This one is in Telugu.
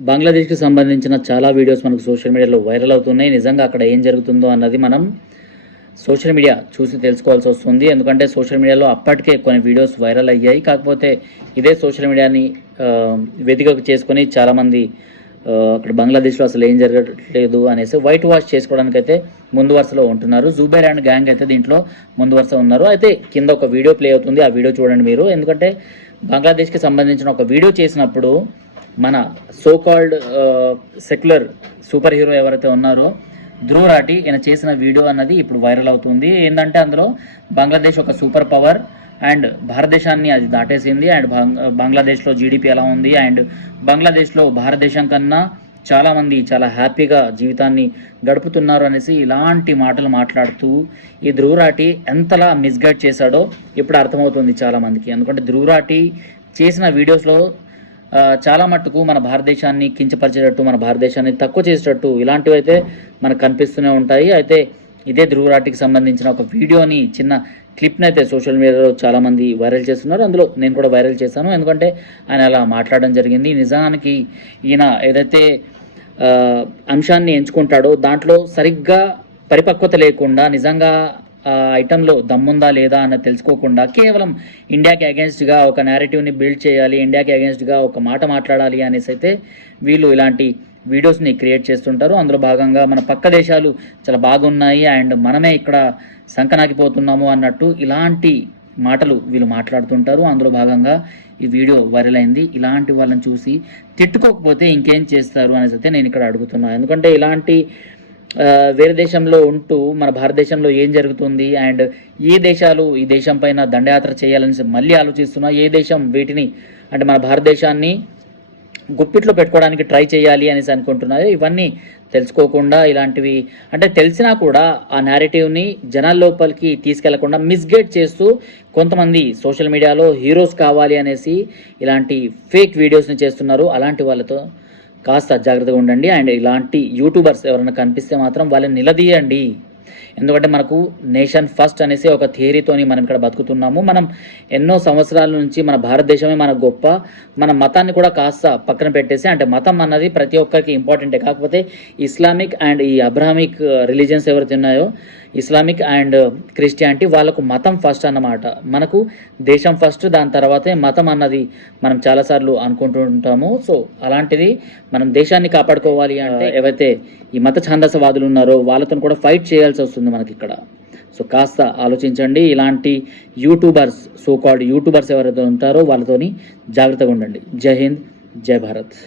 బంగ్లాదేశ్కి సంబంధించిన చాలా వీడియోస్ మనకు సోషల్ మీడియాలో వైరల్ అవుతున్నాయి. నిజంగా అక్కడ ఏం జరుగుతుందో అన్నది మనం సోషల్ మీడియా చూసి తెలుసుకోవాల్సి వస్తుంది. ఎందుకంటే సోషల్ మీడియాలో అప్పటికే కొన్ని వీడియోస్ వైరల్ అయ్యాయి. కాకపోతే ఇదే సోషల్ మీడియాని ఆ, చేసుకొని చాలామంది అక్కడ బంగ్లాదేశ్లో అసలు ఏం జరగట్లేదు అనేసి వైట్ వాష్ చేసుకోవడానికి అయితే ముందు వరుసలో ఉంటున్నారు. జూబేర్ అండ్ గ్యాంగ్ అయితే దీంట్లో ముందు వరుస ఉన్నారు. అయితే కింద ఒక వీడియో ప్లే అవుతుంది. ఆ వీడియో చూడండి మీరు. ఎందుకంటే బంగ్లాదేశ్కి సంబంధించిన ఒక వీడియో చేసినప్పుడు మన so called secular super hero ఎవరైతే ఉన్నారో ధ్రువరాటి ఈయన చేసిన వీడియో అన్నది ఇప్పుడు వైరల్ అవుతుంది. ఏంటంటే అందులో బంగ్లాదేశ్ ఒక సూపర్ పవర్ అండ్ భారతదేశాన్ని అది దాటేసింది. అండ్ uh, బంగ్లాదేశ్లో జీడిపి ఎలా ఉంది? అండ్ బంగ్లాదేశ్లో భారతదేశం కన్నా చాలామంది చాలా హ్యాపీగా జీవితాన్ని గడుపుతున్నారు అనేసి ఇలాంటి మాటలు మాట్లాడుతూ ఈ ధ్రువరాటి ఎంతలా మిస్గైడ్ చేశాడో ఇప్పుడు అర్థమవుతుంది చాలామందికి ఎందుకంటే ధ్రువరాటి చేసిన వీడియోస్లో చాలా మట్టుకు మన భారతదేశాన్ని కించపరిచేటట్టు మన భారతదేశాన్ని తక్కువ చేసేటట్టు ఇలాంటివి అయితే మనకు కనిపిస్తూనే ఉంటాయి. అయితే ఇదే ధ్రువరాటికి సంబంధించిన ఒక వీడియోని చిన్న క్లిప్ని అయితే సోషల్ మీడియాలో చాలామంది వైరల్ చేస్తున్నారు. అందులో నేను కూడా వైరల్ చేశాను. ఎందుకంటే ఆయన అలా మాట్లాడడం జరిగింది. నిజానికి ఈయన ఏదైతే అంశాన్ని ఎంచుకుంటాడో దాంట్లో సరిగ్గా పరిపక్వత లేకుండా నిజంగా ఆ ఐటెంలో దమ్ముందా లేదా అన్నది తెలుసుకోకుండా కేవలం ఇండియాకి అగేన్స్ట్గా ఒక నేరేటివ్ని బిల్డ్ చేయాలి ఇండియాకి అగేన్స్ట్గా ఒక మాట మాట్లాడాలి అనేసి అయితే వీళ్ళు ఇలాంటి వీడియోస్ని క్రియేట్ చేస్తుంటారు. అందులో భాగంగా మన పక్క దేశాలు చాలా బాగున్నాయి అండ్ మనమే ఇక్కడ సంకనాకిపోతున్నాము అన్నట్టు ఇలాంటి మాటలు వీళ్ళు మాట్లాడుతుంటారు. అందులో భాగంగా ఈ వీడియో వైరల్ అయింది. ఇలాంటి వాళ్ళని చూసి తిట్టుకోకపోతే ఇంకేం చేస్తారు అనేసి అయితే నేను ఇక్కడ అడుగుతున్నాను. ఎందుకంటే ఇలాంటి వేరే దేశంలో ఉంటూ మన భారతదేశంలో ఏం జరుగుతుంది? అండ్ ఏ దేశాలు ఈ దేశం పైన దండయాత్ర చేయాలని మళ్ళీ ఆలోచిస్తున్నా. ఏ దేశం వీటిని అంటే మన భారతదేశాన్ని గుప్పిట్లో పెట్టుకోవడానికి ట్రై చేయాలి అనేసి అనుకుంటున్నారు ఇవన్నీ తెలుసుకోకుండా ఇలాంటివి అంటే తెలిసినా కూడా ఆ నేరేటివ్ని జనాల లోపలికి తీసుకెళ్ళకుండా మిస్గైడ్ చేస్తూ కొంతమంది సోషల్ మీడియాలో హీరోస్ కావాలి అనేసి ఇలాంటి ఫేక్ వీడియోస్ని చేస్తున్నారు. అలాంటి వాళ్ళతో కాస్త జాగ్రత్తగా ఉండండి. అండ్ ఇలాంటి యూట్యూబర్స్ ఎవరైనా కనిపిస్తే మాత్రం వాళ్ళని నిలదీయండి. ఎందుకంటే మనకు నేషన్ ఫస్ట్ అనేసి ఒక థియరీతోని మనం ఇక్కడ బతుకుతున్నాము. మనం ఎన్నో సంవత్సరాల నుంచి మన భారతదేశమే మన గొప్ప. మన మతాన్ని కూడా కాస్త పక్కన పెట్టేసి అంటే మతం అన్నది ప్రతి ఒక్కరికి ఇంపార్టెంటే కాకపోతే ఇస్లామిక్ అండ్ ఈ అబ్రాహమిక్ రిలీజియన్స్ ఎవరైతే ఉన్నాయో ఇస్లామిక్ అండ్ క్రిస్టియానిటీ వాళ్ళకు మతం ఫస్ట్ అన్నమాట. మనకు దేశం ఫస్ట్ దాని తర్వాతే మతం అన్నది మనం చాలాసార్లు అనుకుంటూ ఉంటాము. సో అలాంటిది మనం దేశాన్ని కాపాడుకోవాలి అంటే ఏవైతే ఈ మత ఛాందసవాదులు ఉన్నారో వాళ్ళతో కూడా ఫైట్ చేయాల్సి వస్తుంది మనకి ఇక్కడ సో కాస్త ఆలోచించండి. ఇలాంటి యూట్యూబర్స్ సో కాల్డ్ యూట్యూబర్స్ ఎవరైతే ఉంటారో వాళ్ళతోని జాగ్రత్తగా ఉండండి. జై హింద్ జై భారత్.